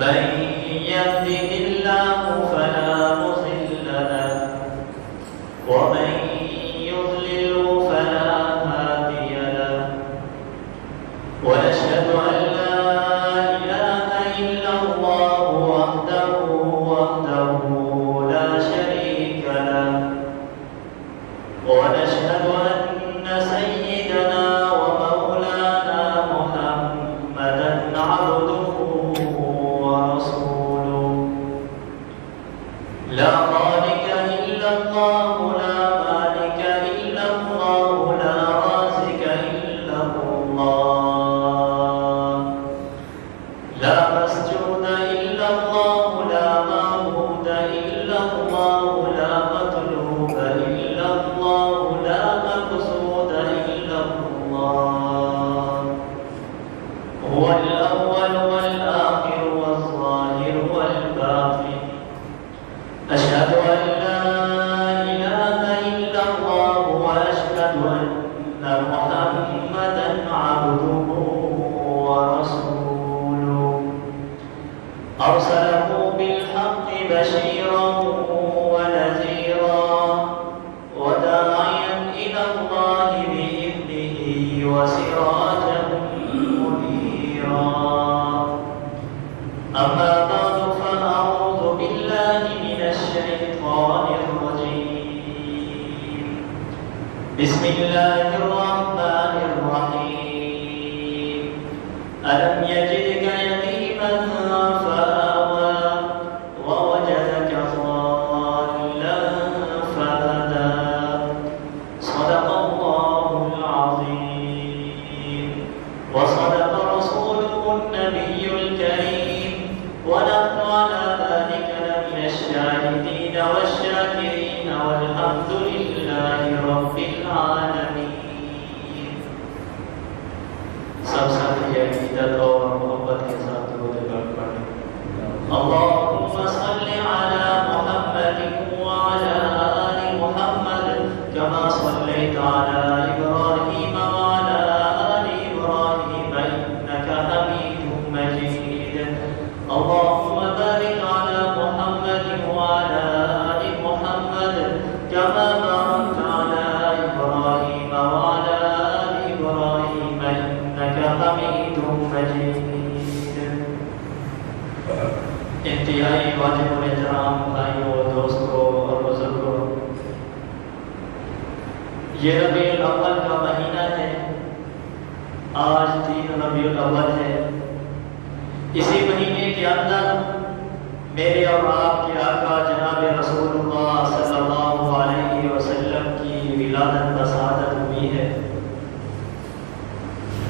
من يهده الله فلا مضل له ومن يضلل فلا هادي له ونشهد أن لا إله إلا الله وحده لا شريك له ونشهد أن سيدنا ومولانا محمدا عبده ورسوله لا خالق إلا الله لا مالك إلا الله لا رازق إلا الله لا مسجود إلا الله لا معبود إلا الله لا مطلوب إلا الله لا مقصود إلا الله هو الأول والآخر والظاهر والباطن أشهد أن لا إله إلا الله وأشهد أن محمدا عبده ورسوله أرسله بالحق بشيرا ونذيرا وداعيا إلى الله بإذنه وسراجا منيرا أما بعد فأعوذ بالله من الشيطان الرجيم بسم الله الرحمن الرحيم ألم يجدك يتيما فآوى ووجدك ضالا فهدى صدق الله العظيم وصدق رسوله النبي الكريم ونحن على ذلك لمن الشاهدين والشاكرين والحمد لله رب العالمين سب ساتھی عقیدت اور محبت کے ساتھ درود پاک پڑھیں اللهم صل على محمد وعلى آل محمد كما صليت على إبراهيم وعلى آل إبراهيم إنك حميد مجيد اللهم بارك على محمد وعلى آل محمد كما باركت على إبراهيم وعلى آل إبراهيم إنك حميد مجيد انتہائی واجب الاحترام بھائیوں دوستوں اور بزرگوں، یہ ربیع الاول کا مہینہ ہے، آج 3 ربیع الاول ہے۔ اسی مہینے کے اندر میرے اور آپ کے آقا جناب رسول اللہ صلی اللہ علیہ وسلم کی ولادت بسعادت ہوئی ہے،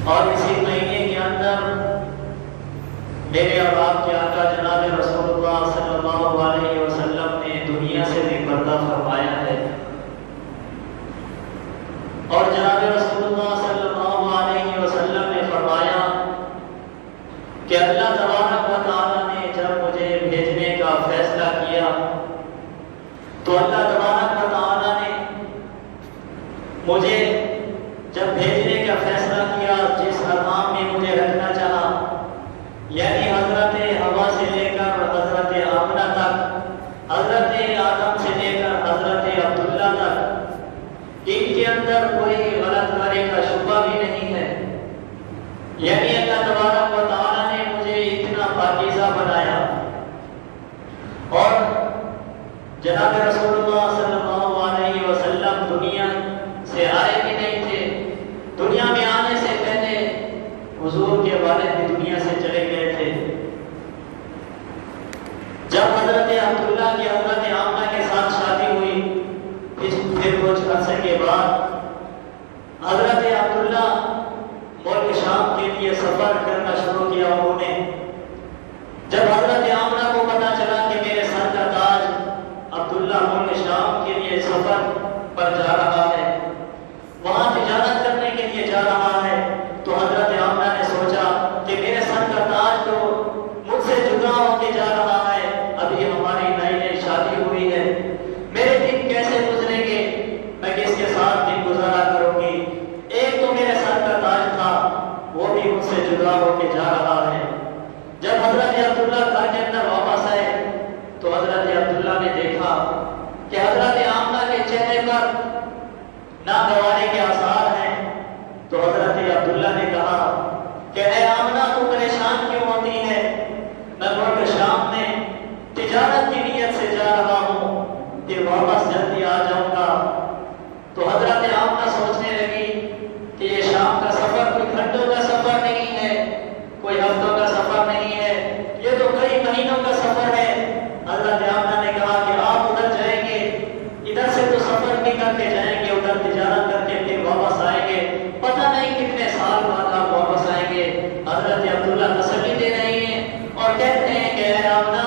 اور اسی مہینے کے اندر میرے اور آپ کے آقا جناب رسول اللہ صلی اللہ علیہ وسلم نے دنیا سے بھی پردہ فرمایا ہے، اور جناب رسول اللہ صلی اللہ علیہ وسلم نے فرمایا کہ اللہ تبارک و تعالی نے جب مجھے بھیجنے کا فیصلہ کیا تو اللہ تبارک و تعالی نے مجھے جب بھیجنے کا فیصلہ کیا جس مقام میں مجھے رکھنا چاہا، یعنی حضرت حوا سے لے کر حضرت آمنہ تک، حضرت آدم سے لے کر حضرت عبداللہ تک، ان کے اندر کوئی غلط کرنے کا شبہ بھی نہیں ہے، یعنی اللہ تبارک و تعالی نے مجھے اتنا پاکیزہ بنایا۔ اور جناب رسول اللہ صلی اللہ علیہ وسلم دنیا سے آئے بھی نہیں تھے، دنیا میں آنے سے پہلے حضور کے والد بھی دنیا سے چلے گئے تھے۔ جب حضرت عبداللہ کی حضرت آمنہ کے ساتھ شادی ہوئی، پھر کچھ عرصے کے بعد حضرت عبداللہ ملک شام کے لیے سفر کرنا شروع کیا انہوں نے۔ جب حضرت آمنہ کو پتا چلا کہ میرے سر کا تاج عبداللہ ملک شام کے لیے سفر پر جا رہا ہے، وہاں تجارت کرنے کے لیے جا رہا ہے، تو حضرت آمنہ نے سوچا کہ میرے سر کا تاج تو مجھ سے جدا ہو کے جا رہا ہے، ابھی ہماری نئی نئی شادی ہوئی ہے، میرے دن کیسے گزریں گے، میں کس کے ساتھ دن گزارا کروں گی؟ ایک تو میرے سر کا تاج تھا، وہ بھی مجھ سے جدا ہو کے جا رہا ہے۔ جب حضرت حضرت عبداللہ گھر کے اندر واپس آئے تو حضرت عبداللہ نے دیکھا کہ حضرت آمنہ کے چہرے پر ناگواری کے آثار ہیں. تو حضرت عبداللہ نے کہا کہ اے آمنہ تو پریشان کیوں ہوتی ہے؟ میں ملک شام میں تجارت کی نیت سے جا رہا ہوں، پھر واپس جلدی آ جاؤں گا. تو حضرت آمنہ سوچنے لگی کہ یہ شام کا سفر کوئی گھنٹوں کا سفر نہیں ہے، کوئی ہفتوں کا سفر نہیں ہے، یہ تو کئی مہینوں کا سفر ہے. حضرت آمنہ نے کہا کہ آپ ادھر جائیں گے، ادھر سے تو سفر بھی کر کے جائیں گے، ادھر تجارت کر کے پھر واپس آئیں گے، پتہ نہیں کتنے سال بعد آپ واپس آئیں گے. حضرت عبداللہ تسلی دے رہی ہیں اور کہتے ہیں کہ اے آمنہ،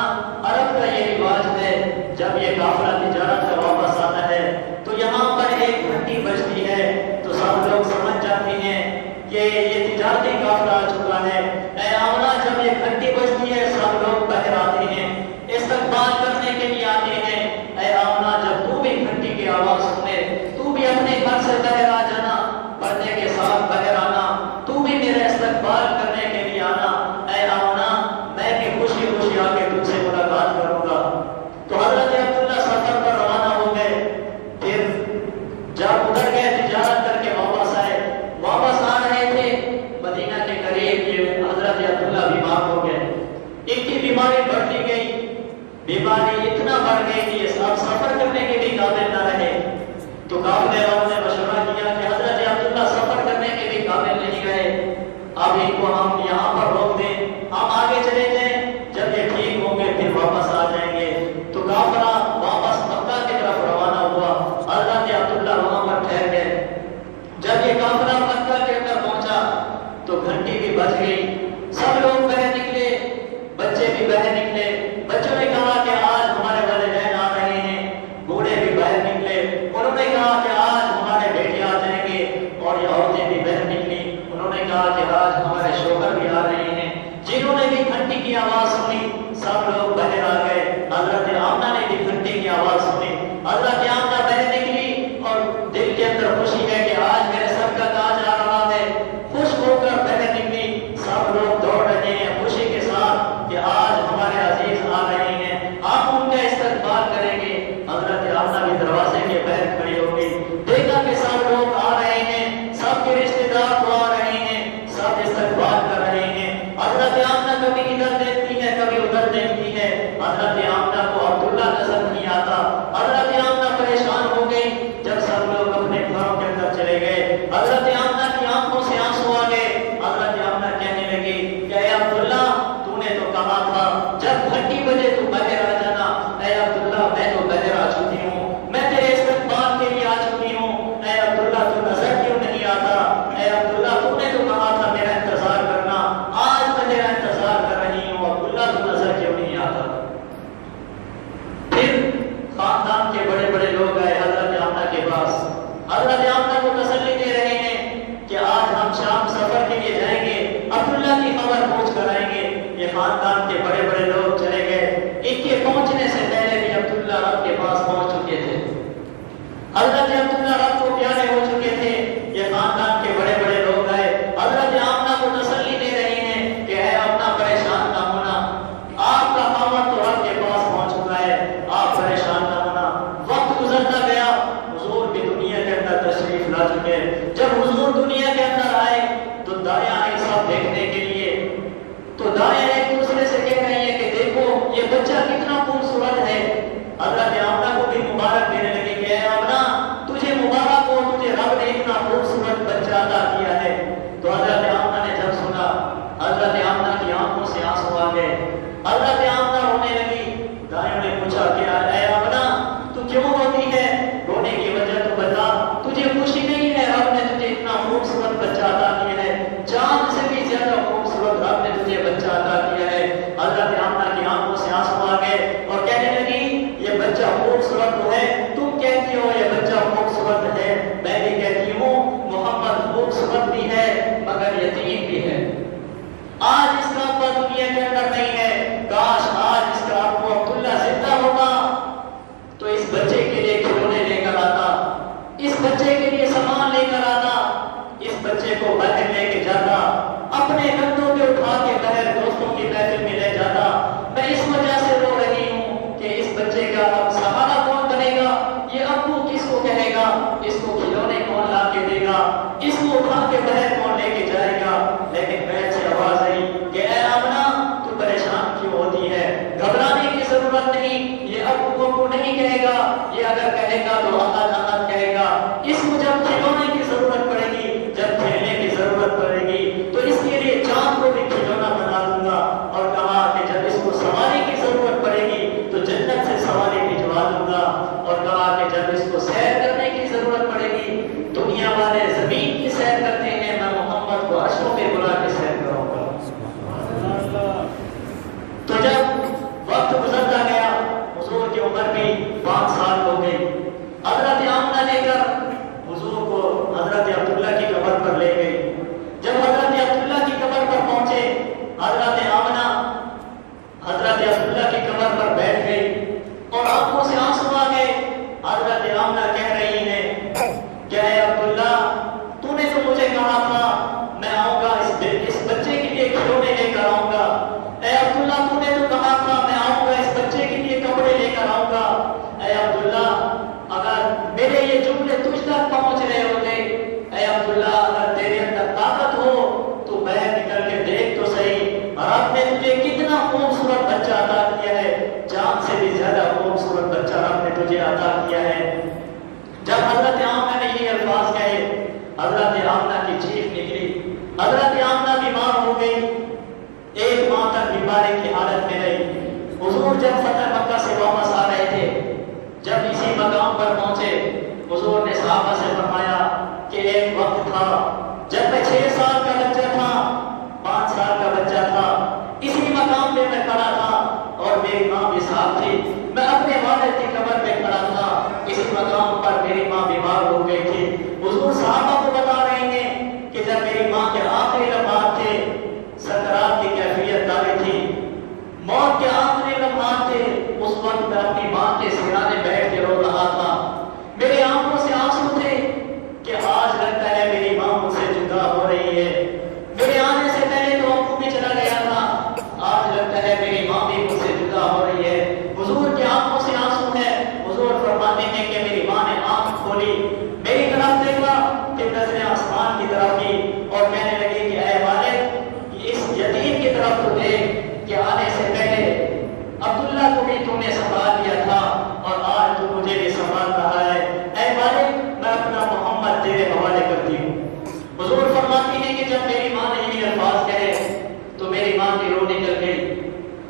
عرب کا یہ رواج ہے جب یہ قافلہ تجارت کا واپس آتا ہے تو یہاں پر ایک گھنٹی بجتی ہے تو سب لوگ سمجھ جاتے ہیں کہ یہ تجارتی قافلہ آ چکا ہے. اے آمنہ، جب یہ گھنٹی بجتی ہے سب لوگ باہر آتے ہیں، استقبال کرنے کے لیے آتے ہیں. اے آمنہ، جب تو بھی گھنٹی کی آواز سنے تو بھی اپنے گھر سے باہر آ جانا، پردے کے ساتھ باہر آنا، تو بھی میرا استقبال کرنے کے لیے آنا. اے آمنہ، میں بھی خوشی خوشی آ کے تم سے ملاقات کروں گا. تو حضرت عبداللہ سفر پر روانہ ہو گئے. پھر جب ادھر گئے تجارت کر کے واپس آئے، واپس آ رہے تھے مدینہ کے قریب یہ حضرت عبداللہ بیمار ہو گئے. ان کی بیماری بڑھتی گئی، بیماری اتنا بڑھ گئی کہ یہ اب سفر کرنے کے بھی قابل نہ رہے. تو قافلے والوں نے مشورہ کیا کہ حضرت عبداللہ سفر کرنے کے بھی قابل نہیں رہے، اب ان کو ہم یہاں پر روک دیں، ہم آگے چلے جائیں، جب یہ ٹھیک ہوں گے پھر واپس آ جائیں گے. تو قافلہ واپس مکہ کی طرف روانہ ہوا. حضرت عبداللہ وہاں پر ٹھہر گئے. جب یہ قافلہ مکہ کے اندر پہنچا تو گھنٹی بھی بج گئی. سب لوگ باہر نکلے، بچے بھی باہر نکلے. بچوں نے کہا کہ آج ہمارے والدین آ رہے ہیں. بوڑھے بھی باہر نکلے، انہوں نے کہا کہ آج ہمارے بیٹے آ جائیں گے. اور یہ عورتیں بھی باہر نکلی، انہوں نے کہا کہ آج ہمارے شوہر بھی آ رہے ہیں. جنہوں نے بھی گھنٹی کی آواز سنی سب لوگ باہر آ گئے. حضرت آمنہ نے بھی گھنٹی کی آواز سنی. حضرت آمنہ باہر نکلی اور دل کے اندر خوشی ہے کہ آج میرے سر کا تاج آ رہا ہے. خوش ہو کر باہر نکلی. سب لوگ دوڑ رہے ہیں خوشی کے ساتھ کہ آج ہمارے عزیز آ رہے ہیں، ہم ان کا استقبال کریں گے. حضرت آمنہ بھی دروازے کے باہر کھڑی ہو گئی. دیکھا کہ سب لوگ آ رہے ہیں، سب کے رشتے دار تو آ رہے ہیں، سب استقبال کر رہے ہیں. حضرت آمنہ کبھی ادھر دیکھتی ہے کبھی ادھر دیکھتی ہے. حضرت آمنہ کو عبداللہ نظر نہیں آتا. حضرت آمنہ پریشان ہو گئی. جب سب لوگ اپنے گھروں کے اندر چلے گئے حضرت آمنہ کی آنکھوں سے آنسو آ گئے. حضرت آمنہ کہنے لگی کہ اے عبداللہ، تو نے تو کہا تھا جب گھنٹی بجے تو باہر آ جانا. اے عبداللہ، میں تو باہر آ چکی ہوں، میں تیرے استقبال کے لیے آ چکی ہوں. اے عبداللہ، تو نظر کیوں نہیں آتا؟ اے عبداللہ، تو نے تو کہا تھا میرا انتظار کرنا، آج میں تیرا انتظار کر رہی ہوں. عبداللہ، تو نظر کیوں نہیں آتا؟ پھر خاندان کے بڑے بڑے لوگ آئے حضرت آمنہ کے پاس. حضرت آمنہ کو تسلی دے رہے ہیں کہ آج ہم شام سفر کے لیے جائیں گے، عبداللہ کی خبر پہنچ کر آئیں گے. یہ خاندان کے بڑے بڑے لوگ چلے گئے. ان کے پہنچنے سے پہلے بھی عبداللہ رب کے پاس پہنچ چکے تھے. حضرت عبداللہ رب کو پیارے ہو چکے تھے. یہ خاندان کے بڑے بڑے لوگ آئے حضرت آمنہ کو تسلی دے رہے ہیں کہ اے آمنہ، پریشان نہ ہونا، آپ کا خاوند تو رب کے پاس پہنچ چکا ہے، آپ پریشان نہ ہونا. وقت گزرتا گیا، حضور بھی دنیا کے اندر تشریف لا چکے. جب حضور دنیا کے اندر آئے تو دائیں آئے سب دیکھنے کے لیے. تو دائیں ایک دوسرے سے کہہ رہے ہیں کہ دیکھو یہ بچہ کتنا خوبصورت ہے. حضرت آمنہ کو بھی مبارک دینے لگے کہ اے آمنہ، تجھے مبارک ہو، تجھے رب نے اتنا خوبصورت بچہ عطا کیا ہے. تو حضرت آمنہ نے جب سنا حضرت آمنہ کی آنکھوں سے آنسو آ گئے. حضرت آمنہ رونے لگی. دائیوں نے پوچھا کہ اے آمنہ، تو کیوں روتی ہے؟ رونے کی وجہ تو بتا. تجھے خوشی نہیں ہے رب نے تجھے اتنا خوبصورت بچہ عطا کیا ہے، چاند سے بھی زیادہ خوبصورت رب نے تجھے بچہ عطا کیا ہے. حضرت آمنہ کی آنکھوں سے آنسو آ گئے اور کہنے لگی یہ بچہ خوبصورت تو ہے، تم کہتی ہو یہ بچہ خوبصورت ہے، میں بھی کہتی ہوں محمد خوبصورت بھی ہے مگر یتیم بھی ہے. آج اس کا دنیا کے اندر نہیں ہے. کاش ضرورت نہیں، یہ ابو ابو نہیں کہے گا، یہ اگر کہے گا تو احد احد کہے گا۔ اس کو جب کھلونے کی ضرورت پڑے گی، جب کھیلنے کی ضرورت پڑے گی تو اس کے لیے چاند کو بھی کھلونا بنا دوں گا، اور کہا کہ جب اس کو سواری کی ضرورت پڑے گی تو جنت سے سواری بھجوا دوں گا، اور کہا کہ جب اس کو سیر کرنے کی ضرورت پڑے گی، دنیا والے زمین کی سیر کرتے ہیں، میں محمد کو عرشوں پہ بلا کے سیر کراؤں گا۔ تو جب وقت گزرتا گیا، حضور کی عمر بھی 5 سال ہو گئی، حضرت آمنہ لے کر حضور کو حضرت عبداللہ کی قبر پر لے گئی۔ جب حضرت عبداللہ کی قبر پر پہنچے، حضرت آمنہ حضرت عبداللہ کی قبر پر بیٹھ گئی اور آنکھوں سے آنسو آ گئے۔ حضرت آمنہ کہہ رہی ہیں کہ اے عبداللہ، تو نے تو مجھے کہا تھا میں آؤں گا اس بچے کے لیے کھلونے لے کر آؤں گا، اے عبداللہ تو نے تو کہا تھا میں آؤں گا اس بچے کے لیے کپڑے لے کر آؤں گا، اے عبداللہ اگر میرے یہ جملے تجھ تک پہنچ رہے ہوتے، اے عبداللہ اگر تیرے اندر طاقت ہو تو باہر نکل کے دیکھ تو صحیح، رب نے تجھے کتنا خوبصورت بچہ عطا کیا ہے، جان سے بھی زیادہ خوبصورت بچہ رب نے تجھے عطا کیا ہے۔ جب حضرت آمنہ نے یہ الفاظ کہے، حضرت آمنہ کی چیخ نکلی، حضرت آمنہ بیمار ہو گئی، 1 ماہ تک بیماری کی حالت میں رہی۔ حضور جب فتح مکہ سے واپس آ رہے تھے، جب اسی مقام پر پہنچے، حضور نے صحابہ سے فرمایا کہ ایک وقت تھا جب میں 6 سال کا بچہ تھا، 5 سال کا بچہ تھا، اسی مقام پہ میں کھڑا تھا اور میری ماں بھی ساتھ تھی، میں اپنے والد کی قبر پہ کھڑا تھا، اسی مقام پر میری ماں بیمار ہو گئی تھی۔ حضور صحابہ کو بتا رہے ہیں کہ جب میری ماں کے آخری لمحات تھے، سکرات کی کیفیت طاری تھی، موت کے آخری لمحات تھے، اس وقت میں اپنی ماں کے سرانے بیٹھ کے رو رہا تھا، میرے آنکھوں سے آنسو تھے کہ آج لگتا ہے میری ماں مجھ سے جدا ہو رہی ہے، میرے آنے سے پہلے تو ابو بھی چلا گیا تھا، آج لگتا ہے میری ماں بھی مجھ سے جدا ہو رہی ہے۔ حضور کی آنکھوں سے آنسو ہے، حضور فرماتے ہیں کہ میری ماں نے آنکھ کھولی، میری طرف دیکھا کہ نظریں آسمان کی طرف کی اور کہنے لگی کہ اے والد اس یتیم کی طرف تو دیکھ کہ آنے سے پہلے عبداللہ کو بھی تو نے سنبھال لیا تھا اور آج تو مجھے بھی سنبھال رہا ہے، اے والد میں اپنا محمد تیرے حوالے کرتی ہوں۔ حضور فرماتی ہیں کہ جب میری ماں نے یہ الفاظ کہے تو میری ماں کی روح نکل گئی،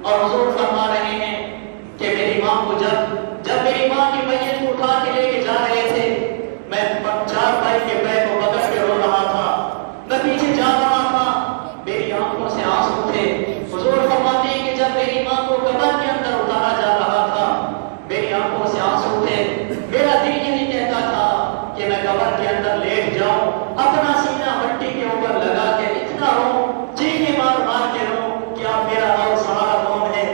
اور حضور فرما رہے ہیں کہ میری ماں کو جب میری ماں کی میت کو اٹھا کے لے کے جا رہے تھے، میں 4 بھائی کے پیر کو پکڑ کے رو رہا تھا، میں پیچھے جا رہا تھا، میری آنکھوں سے آنسو تھے۔ حضور فرماتے ہیں کہ جب میری ماں کو قبر کے اندر اتارا جا رہا تھا، میری آنکھوں سے آنسو تھے، میرا دل یہی کہتا تھا کہ میں قبر کے اندر لیٹ جاؤں، اپنا سینہ مٹی کے اوپر لگا کے اتنا رو، چیخیں مار مار کے رو کہ اب میرا اور سہارا کون ہے،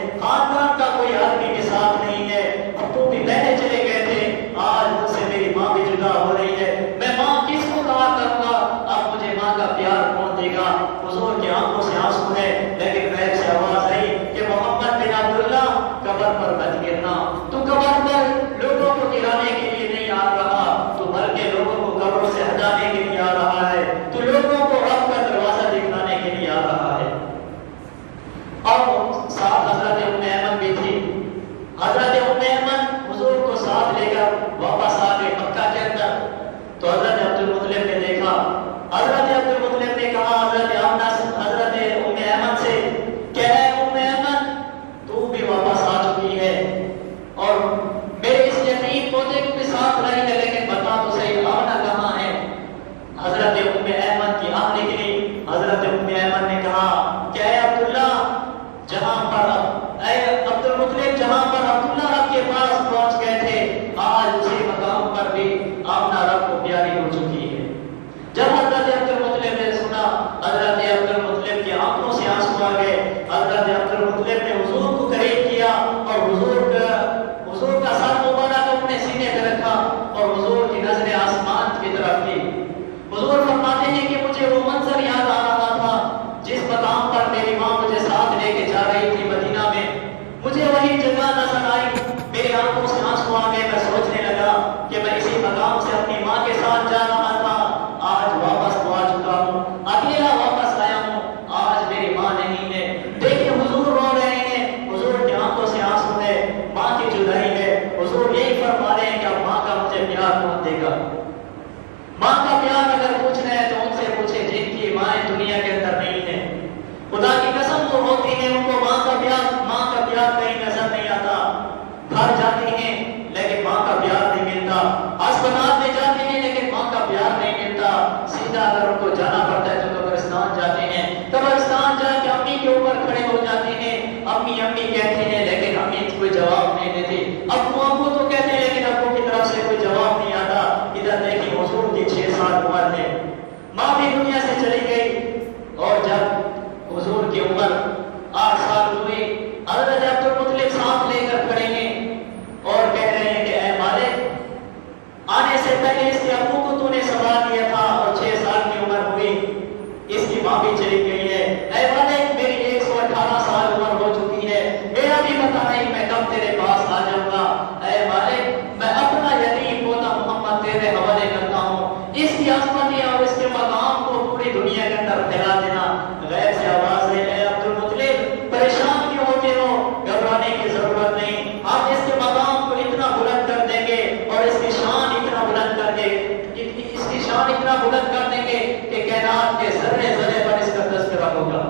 پتہ نہیں میں کب تیرے پاس آ جاؤں گا، اے مالک میں اپنا یتیم پوتا محمد تیرے حوالے کرتا ہوں، اس کی عظمت اور اس کے مقام کو پوری دنیا کے اندر پھیلا دینا۔ غیب سے آواز ہے، اے عبد المطلب پریشان کیوں ہوتے ہو؟ گھبرانے کی ضرورت نہیں، آپ اس کے مقام کو اتنا بلند کر دیں گے اور اس کی شان اتنا بلند کر دیں گے، اس کی شان اتنا بلند کر دیں گے کہ کائنات کے ذرے ذرے پر اس کا تذکرہ ہوگا۔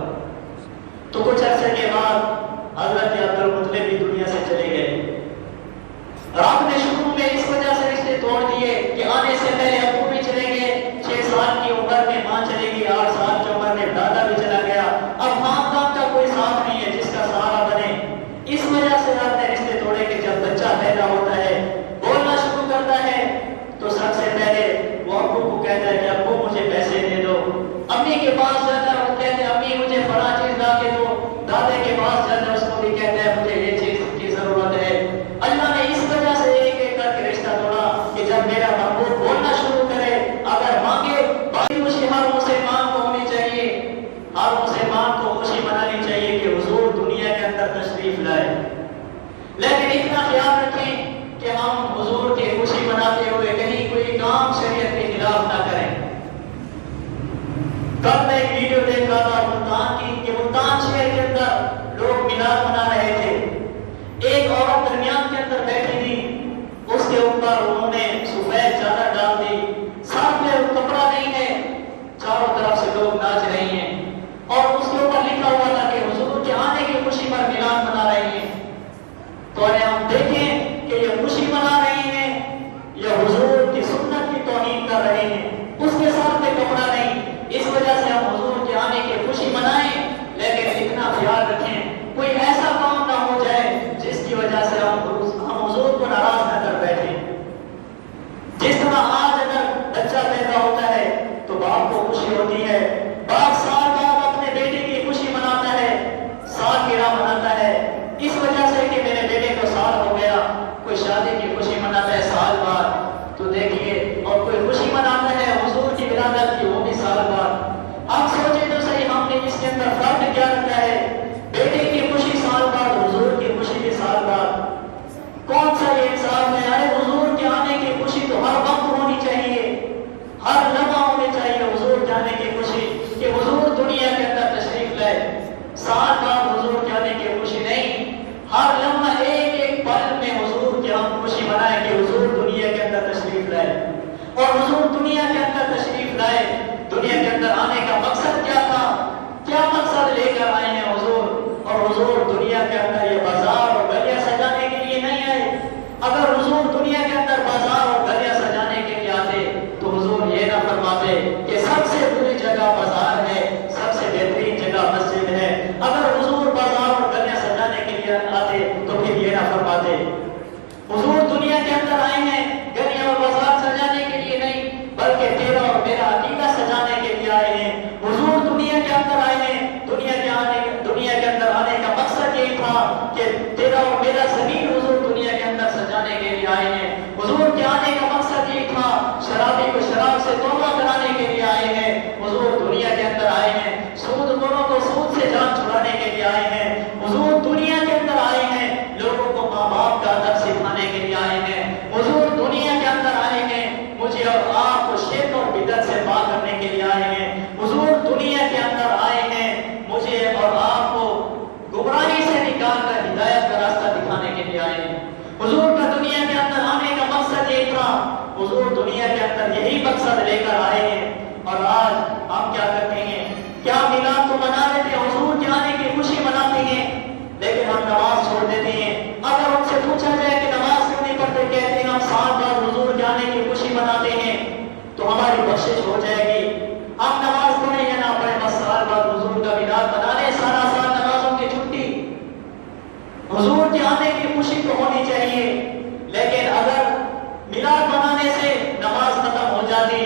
تو کچھ عرصے کے بعد حضرت عبد المطلب بھی دنیا سے چلے گئے۔ رب نے شروع میں اس وجہ سے رشتے توڑ دیے کہ آنے سے پہلے ابو بھی چلے گئے، 6 سال کی عمر میں ماں چلے گئی، 8 سال کی عمر میں دادا بھی چلا گیا، اب خاندان کا کوئی ساتھ نہیں ہے جس کا سہارا بنے۔ اس وجہ سے رب نے رشتے توڑے کہ جب بچہ پیدا ہوتا ہے، بولنا شروع کرتا ہے، تو سب سے پہلے وہ ابو کو کہتا ہے کہ ابو مجھے پیسے دے دو، امی کے پاس جاتا ہے وہ کہتے ہیں امی مجھے فلاں چیز لا کے دو، دادے کے پاس جاتا ہے اس کو بھی کہتا ہے مجھے یہ چیز کی ضرورت ہے۔ اللہ نے اس وجہ سے ایک ایک کر کے رشتہ توڑا کہ جب میرا محبوب بولنا شروع کرے، اگر مانگے، بڑی خوشی ہر مسلمان کو ہونی چاہیے، ہر مسلمان کو خوشی منانی چاہیے کہ حضور دنیا کے اندر تشریف لائے، لیکن اتنا خیال رکھیں کہ ہم حضور کی خوشی مناتے ہوئے کہیں کوئی کام شریعت کے خلاف نہ کریں۔ کل میں ایک ویڈیو دیکھ رہا تھا ملتان کی کہ ملتان شہر کے اندر لوگ میلاد منا رہے تھے، ایک عورت درمیان کے اندر بیٹھی تھی، اس کے اوپر انہوں نے سفید چادر ڈال دی، ساتھ میں کپڑا نہیں ہے، چاروں طرف سے لوگ ناچ رہے ہیں اور اس کے اوپر لکھا ہوا تھا کہ حضور کے آنے کی خوشی پر میلاد منا رہے ہیں۔ تو ہم دیکھیں کہ یہ خوشی منا رہے ہیں یا حضور کی سنت کی توہین کر رہے ہیں، اس کے ساتھ میں کپڑا نہیں۔ اس وجہ سے ہم حضور کے آنے کی خوشی منائیں، لیکن اتنا خیال رکھیں کوئی ایسا کام نہ ہو جائے جس کی وجہ سے ہم حضور کو ناراض نہ کر بیٹھیں۔ جس طرح آج اگر بچہ پیدا ہوتا ہے تو باپ کو خوشی ہوتی ہے، باپ سال بعد اپنے بیٹے کی خوشی مناتا ہے، سالگرہ مناتا ہے، اس وجہ سے کہ میرے بیٹے کو سال ہو گیا۔ کوئی شادی کی خوشی مناتا ہے سال بعد، تو دیکھیے، اور کوئی خوشی مناتا ہے حضور کی ولادت کی، وہ بھی سال بعد۔ آپ سوچیں تو صحیح ہم نے اس کے اندر فرق کیا رکھا ہے؟ بیٹے کی خوشی سال بعد، حضور کی خوشی بھی سال بعد، کون سا یہ انصاف ہے؟ ارے حضور کے آنے کی خوشی تو ہر وقت ہونی چاہیے، ہر لمحہ ہونی چاہیے حضور کے آنے کی خوشی کہ حضور دنیا کے اندر تشریف لائے۔ سال بعد حضور کے آنے کی خوشی نہیں، ہر لمحہ ایک ایک پل میں حضور کی ہم خوشی منائیں کہ حضور دنیا کے اندر تشریف لائے۔ اور حضور دنیا کے اندر تشریف لائے، دنیا کے اندر آنے کا مقصد کیا تھا؟ کیا مقصد لے کر آئے ہیں حضور؟ اور حضور دنیا کے اندر یہ بازار اور گلیاں سجانے کے لیے نہیں آئے۔ اگر حضور دنیا کے اندر بازار اور گلیاں سجانے کے لیے آتے تو حضور یہ نہ فرماتے کہ سب سے بری جگہ بازار ہے، سب سے بہترین جگہ مسجد ہے۔ اگر حضور بازار اور گلیاں سجانے کے لیے آتے تو پھر یہ نہ فرماتے حضور دنیا کے اندر آئے ہیں گلیاں اور بازار سجانے کے لیے نہیں، بلکہ تیرا اور میرا عقیدہ سجانے کے لیے آئے ہیں۔ حضور دنیا کے اندر آئے ہیں، دنیا کے اندر آنے کا مقصد یہی تھا کہ تیرا اور میرا زمین حضور دنیا کے اندر سجانے کے لیے آئے ہیں۔ حضور کے آنے کا مقصد یہی تھا، شرابی کو شراب سے توبہ کرانے کے لیے آئے ہیں۔ حضور دنیا کے اندر آئے ہیں، سود خوروں کو سود سے جان چھڑانے کے لیے آئے ہیں۔ حضور دنیا کے اندر آئے ہیں، لوگوں کو ماں باپ کا ادب سکھانے کے لیے آئے ہیں۔ حضور دنیا کے اندر آئے ہیں، مجھے اور آپ کو شرک اور بدعت سے پاک کرنے کے لیے آئے ہیں۔ حضور دنیا کے اندر آئے ہیں، مجھے اور آپ کو گمراہی سے نکال کر ہدایت کا راستہ دکھانے کے لیے آئے ہیں۔ حضور کا دنیا کے اندر آنے کا مقصد یہی تھا، حضور دنیا کے اندر یہی مقصد لے کر آئے ہیں۔ اور آج ہم کیا کرتے ہیں؟ کیا میلاد تو منا لیتے ہیں، حضور کے آنے کی خوشی مناتے ہیں، لیکن ہم نماز چھوڑ دیتے ہیں۔ اگر ان سے پوچھا جائے کہ نماز کیوں نہیں پڑھتے، کہتے ہیں ہم سال بعد حضور کے آنے کی خوشی مناتے ہیں تو ہماری بخشش ہو جائے گی۔ ہم نماز پڑھیں یا نہ پڑھیں، بس سال بعد حضور کا میلاد منا لیں، سارا سال نمازوں کی چھٹی۔ حضور کے آنے کی خوشی تو ہونی چاہیے، لیکن اگر میلاد منانے سے نماز ختم ہو جاتی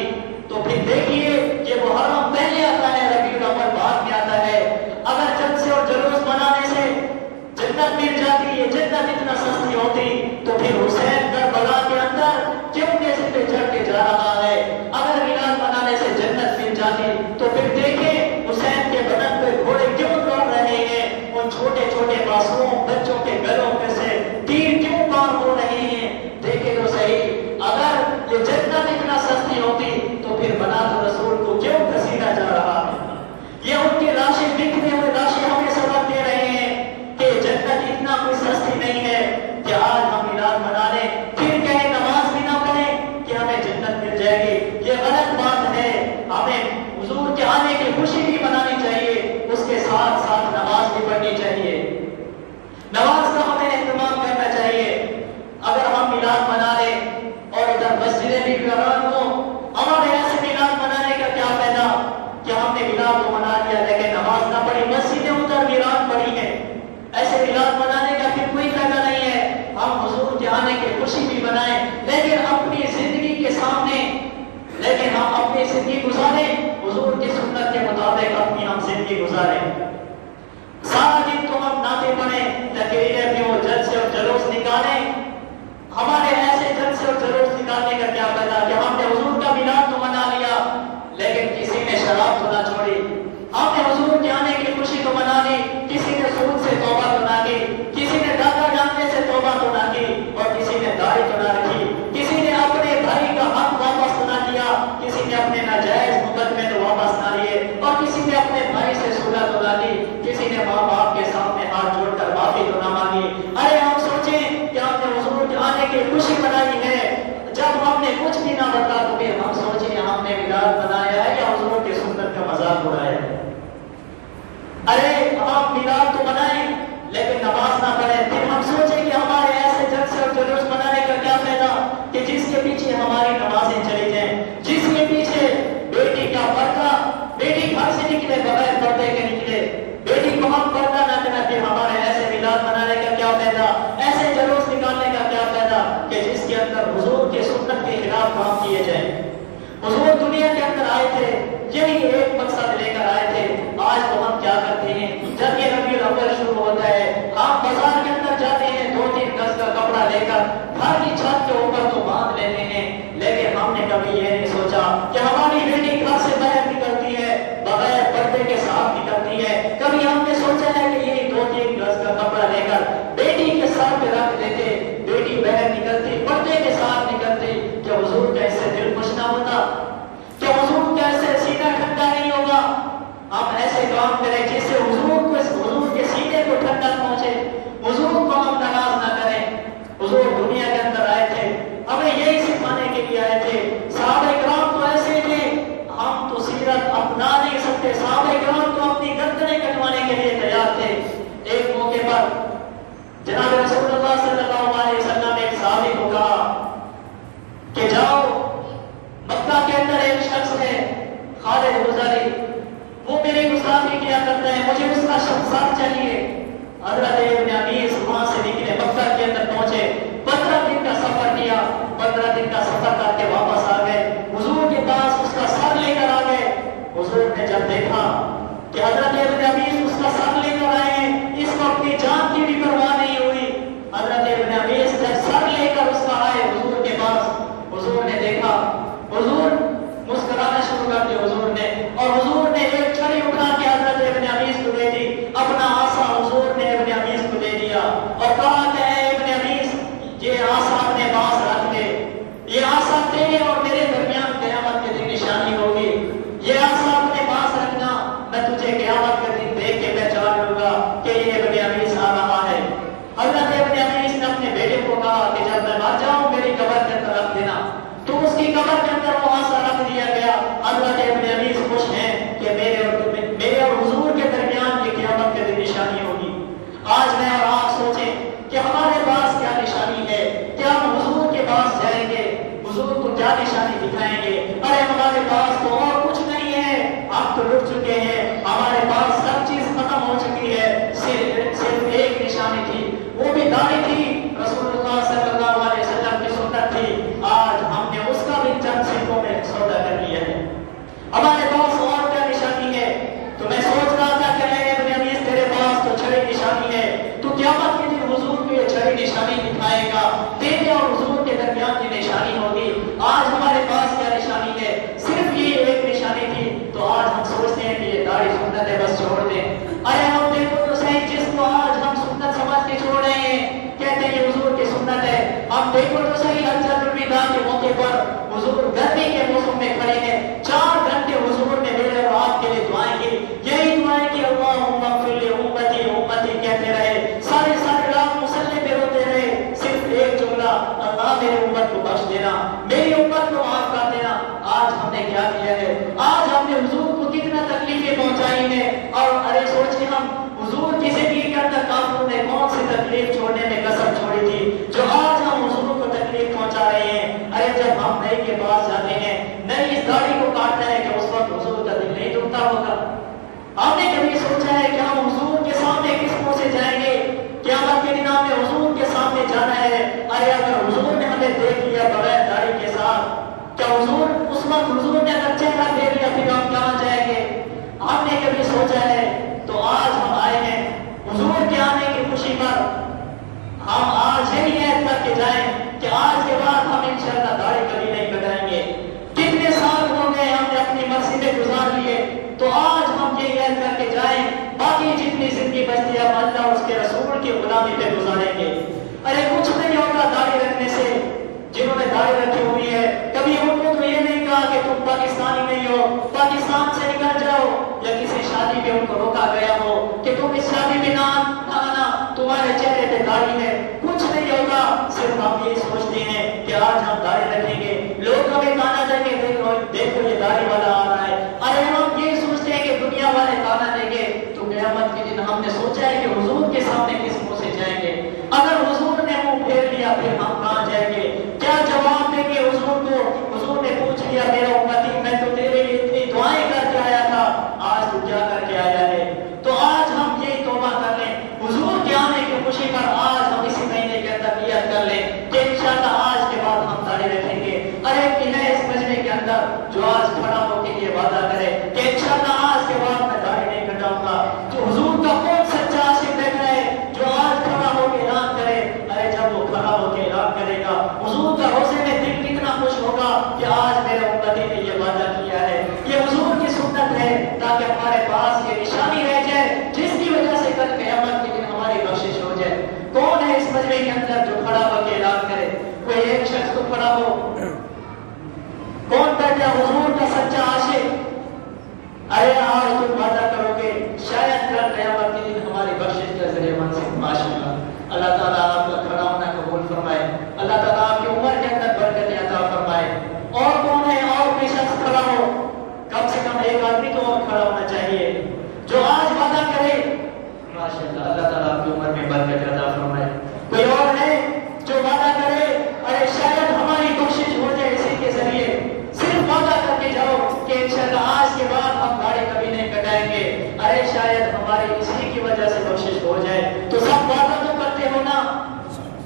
تو پھر دیکھیے کہ محرم پہلے آتا ہے، ربیع الاول بعد میں آتا ہے۔ اگر جلسے اور جلوس منانے سے جنت مل جاتی ہے، جنت اتنا سستی ہوتی تو پھر حسین کربلا کے اندر کیوں کیسے پہ چڑھ کے جا رہا ہے؟ اگر میلاد منانے سے جنت مل جاتی تو پھر دیکھیں حسین کے بدن پہ گھوڑے کیوں دوڑ رہے ہیں، ان چھوٹے چھوٹے معصوم بچوں کے گلوں یہی ایک مقصد لے کر آئے تھے. آج تو ہم کیا کرتے ہیں، جب یہ ربیع الاول شروع ہوتا ہے ہم بازار کے اندر جاتے ہیں 2-3 گز کا کپڑا لے کر گھر کی چھت کے اوپر تو باندھ لیتے ہیں، لیکن ہم نے کبھی یہ نہیں سوچا کہ ہماری بیٹی گھر سے باہر نکلتی ہے بغیر پردے کے ساتھ نکلتی ہے. کبھی ہم نے سوچا ہے کہ یہی 2-3 گز کا کپڑا لے کر بیٹی کے سر پہ رکھ دیتے، بیٹی باہر نکلتی پردے کے ساتھ نکلتی، کیا حضور کا اس سے دل خوش نہ ہوتا؟ کیا حضور کا اس سے سینہ ٹھنڈا نہیں ہوگا؟ ہم ایسے کام کریں جس سے حضور کے سینے کو ٹھنڈا پہنچے، حضور کو ہم ناراض نہ کریں. حضور دنیا کے اندر آئے تھے، ہمیں یہی سکھانے کے لیے آئے تھے. صحابہ کرام تو ایسے تھے، ہم تو سیرت اپنا نہیں سکتے. صحابہ کرام تو اپنی گردنیں کٹوانے کے لیے تیار تھے. ایک موقع پر جناب رسول اللہ صلی اللہ علیہ وسلم نے ایک صحابی کو کہا کہ جاؤ، مکہ کے اندر ایک شخص ہے خالد غزالی، وہ میری گستاخی کیا کرتا ہے، مجھے اس کا ساتھ چاہیے. حضرت ابن عبیس وہاں سے نکلے، مکہ کے اندر پہنچے، 15 دن کا سفر کیا، 15 دن کا سفر کر کے واپس آ گئے. حضور کے پاس اس کا سر لے کر آ گئے. حضور نے جب دیکھا کہ حضرت ابن عبیس اس کا سر لے کر آئے ہیں، اس کو اپنی جان کی بھی پرواہ نہیں ہوئی. حضرت ابن عبیس جب سر لے کر اس کا آئے حضور کے پاس، حضور نے دیکھا، حضور مسکرانا شروع کر دیا حضور نے، اور حضور نے ایک چھڑی اٹھا کے حضرت ابن عبیس کو دے دی. اپنا آسا حضور نے ابن عبیس کو دے دیا اور کہا کہ اے ابن عبیس، یہ آسا اپنے پاس رکھ لے، یہ آسا تیرے اور میرے درمیان قیامت کے دن نشانی ہوگی. یہ آسا اپنے پاس رکھنا، میں تجھے قیامت کے دن دیکھ کے پہچان لوں گا کہ یہ ابن عبیس آ رہا ہے. حضرت ابن عبیس نے اپنے بیٹے کو کہا کہ جب میں مر جاؤں میری قبر کے اندر رکھ دینا. تو اس کی قبر کے اندر وہ آسا رکھ دیا گیا. حضرت ابن عبیس خوش ہیں کہ میرے اور حضور کے درمیان یہ قیامت کے دن نشانی ہوگی. آج میں اور آپ سوچیں کہ ہمارے پاس کیا نشانی ہے، کیا ہم حضور کے پاس جائیں گے، حضور کو کیا نشانی دکھائیں گے؟ ارے ہمارے پاس تو اور کچھ نہیں ہے، ہم تو لٹ چکے ہیں، ہمارے پاس سب چیز ختم ہو چکی ہے. صرف ایک نشانی تھی، وہ بھی داڑھی تھی، رسول اللہ صلی اللہ علیہ وسلم کی سنت تھی. آج ہم نے اس کا بھی چند سکوں میں سودا کر لیا ہے. ہمارے پاس اور کیا نشانی ہے؟ تو میں سوچ رہا تھا کہ اے ابن عبیس تیرے پاس تو چھڑی نشانی ہے، تو قیامت کے دن حضور کو یہ چھڑی نشانی دکھائے گا، تیرے اور حضور کے درمیان یہ نشانی ہوگی. آج ہمارے پاس کیا نشانی ہے؟ صرف یہ ایک نشانی تھی. تو آج ہم سوچتے ہیں کہ یہ داڑھی سنت ہے، بس چھوڑ دیں. ارے ہم دیکھو تو صحیح، جس کو آج ہم سنت سمجھ کے چھوڑ رہے ہیں، کہتے ہیں یہ حضور کی سنت ہے. ہم دیکھو تو صحیح، حجۃ الوداع کے موقع پر حضور گرمی کے موسم میں کھڑے ہیں، 4 گھنٹے حضور نے میرے اور آپ کے لیے دعائیں کی. یہی دعائیں کی اللہم اغفر لامتی امتی کہتے رہے، سارے رات مصلی پہ روتے رہے. صرف ایک جملہ، اللہ میری امت کو بخش دینا، میری امت کو معاف کر دینا. آج ہم نے کیا کیا ہے؟ آج ہم نے حضور کو کتنا تکلیفیں پہنچائی ہیں. اور ارے سوچیں ہم حضور کی زندگی کے اندر کافروں نے کون سی تکلیف چھوڑنے میں کسر چھوڑی تھی جو آج ہم حضور کو تکلیف پہنچا رہے ہیں. ارے جب ہم نئی کے پاس جاتے ہیں، نئی اس داڑھی کو کاٹنا ہے کہ اس وقت حضور کا دل نہیں دکھتا ہوگا؟ آپ نے کبھی سوچا ہے کہ ہم حضور کے سامنے کس منہ سے جائیں گے؟ قیامت کے دن ہمیں حضور کے سامنے جانا ہے. ارے اگر حضور نے ہمیں دیکھ لیا بغیر داڑھی کے ساتھ، کیا حضور اس وقت حضور نے اگر چہرہ دے لیا پھر ہم کہاں جائیں گے؟ آپ نے کبھی سوچا ہے؟ تو آج ہم آئے ہیں حضور کے آنے کی خوشی پر. ہم آج یہی عہد کر کے جائیں کہ آج کے بعد ہم انشاءاللہ داڑھی کبھی نہیں کٹائیں گے. کتنے سال ہو گئے ہم نے اپنی مرضی میں گزار لیے، تو آج ہم یہ عہد کر کے جائیں باقی جتنی زندگی بچتی ہے اللہ اور اس کے رسول کی غلامی پہ گزاریں گے. ارے کچھ نہیں ہوتا داڑھی رکھنے سے. جنہوں نے داڑھی رکھی ہوئی ہے کبھی ان کو تو یہ نہیں کہا کہ تم پاکستانی نہیں ہو، پاکستان سے نکل جاؤ، یا کسی شادی پہ ان کو روکا گیا ہو کہ تم اس شادی میں نہ آنا، تمہارے چہرے پہ داڑھی ہے. کچھ نہیں ہوتا، صرف ہم یہ سوچتے ہیں کہ آج ہم داڑھی رکھیں گے، لوگ ہمیں تانا دیں گے، دیکھو یہ داڑھی والا آ رہا ہے. ارے ہم یہ سوچتے ہیں کہ دنیا والے تانا دیں گے، تو قیامت کے دن ہم نے سوچا ہے کہ حضور کے سامنے کس منہ سے جائیں گے؟ اگر حضور نے منہ پھیر لیا پھر ہم کہاں جائیں گے؟ کیا جواب دیں گے حضور کو؟ حضور نے پوچھ لیا میرا امتی، میں تو تیرے لیے اتنی دعائیں کر کے آیا تھا، آج تو کیا کر کے آیا ہے؟ تو آج ہم یہ توبہ کر لیں، حضور کے آنے کی خوشی پر آج ہم اسی مہینے کے اندر نیت کر لیں کہ انشاءاللہ آج کے بعد ہم داڑھی رکھیں گے. مجمع کے اندر جو کھڑا ہو کے اعلان کرے، کوئی ایک شخص تو کھڑا ہو، کون بیٹھا حضور کا سچا عاشق، ارے آج تم وعدہ کرو گے شاید کل قیامت کے دن ہماری بخشش کا ذریعہ بن سکے۔ ماشاءاللہ، اللہ تعالیٰ آپ کا کھڑا ہونا قبول فرمائے، اللہ تعالیٰ آپ کی عمر کے اندر برکت عطا فرمائے۔ اور کون ہے؟ اور کوئی شخص کھڑا ہو، کم سے کم ایک آدمی تو اور کھڑا ہونا چاہیے جو آج وعدہ کرے۔ ماشاءاللہ، اللہ تعالیٰ آپ کی عمر میں برکت عطا فرمائے۔ کوئی اور ہے جو وعدہ کرے ارے شاید ہماری کوشش ہو جائے اسی کے ذریعے؟ صرف وعدہ کر کے جاؤ کہ انشاءاللہ آج کے بعد ہم داڑھی کبھی نہیں کٹائیں گے، ارے شاید ہماری اسی کی وجہ سے بخشش ہو جائے۔ تو سب وعدہ تو کرتے ہو نا،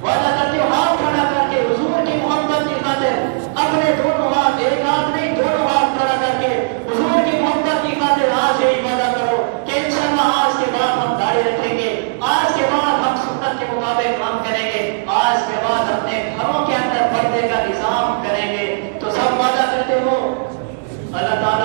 وعدہ کرتے ہو ہاتھ کھڑا کر کے حضور کی محبت کی خاطر، اپنے دونوں ہاتھ، ایک ہاتھ نہیں دونوں ہاتھ کھڑا کر کے حضور کی محبت کی خاطر آج یہی وعدہ کرو کہ انشاءاللہ آج کے بعد ہم داڑھی رکھیں گے، آج کے بعد ہم سنت کے مطابق کام کریں گے، آج کے بعد اپنے گھروں کے اندر پردے کا نظام کریں گے۔ تو سب وعدہ کرتے ہو، اللہ تعالیٰ